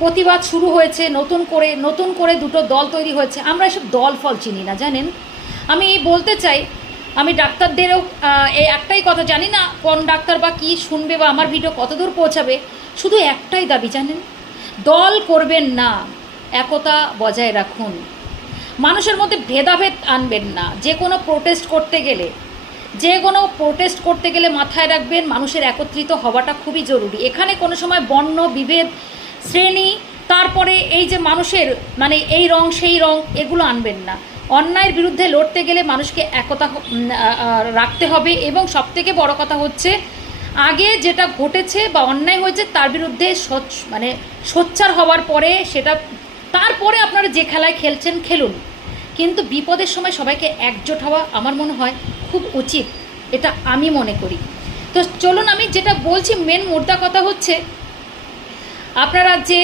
প্রতিবাদ শুরু হয়েছে, নতুন করে দুটো দল তৈরি হয়েছে। আমরা এসব দল ফল চিনি না, জানেন। আমি বলতে চাই, আমি ডাক্তারদেরও এই একটাই কথা, জানি না কোন ডাক্তার বা কী শুনবে বা আমার ভিডিও কতদূর পৌঁছাবে, শুধু একটাই দাবি, জানেন, দল করবেন না, একতা বজায় রাখুন। মানুষের মধ্যে ভেদাভেদ আনবেন না। যে কোনো প্রোটেস্ট করতে গেলে মাথায় রাখবেন মানুষের একত্রিত হওয়াটা খুবই জরুরি। এখানে কোনো সময় বর্ণ বিভেদ, শ্রেণী, তারপরে এই যে মানুষের মানে এই রং সেই রং, এগুলো আনবেন না। অন্যায়ের বিরুদ্ধে লড়তে গেলে মানুষকে একতা রাখতে হবে। এবং সবথেকে বড় কথা হচ্ছে, আগে যেটা ঘটেছে বা অন্যায় হয়েছে তার বিরুদ্ধে সোচ্চার হওয়ার পরে সেটা, তারপরে আপনারা যে খেলায় খেলছেন খেলুন, কিন্তু বিপদের সময় সবাইকে একজোট হওয়া আমার মনে হয় খুব উচিত, এটা আমি মনে করি। তো চলুন, আমি যেটা বলছি মেন মোদ্দা কথা হচ্ছে, আপনারা যে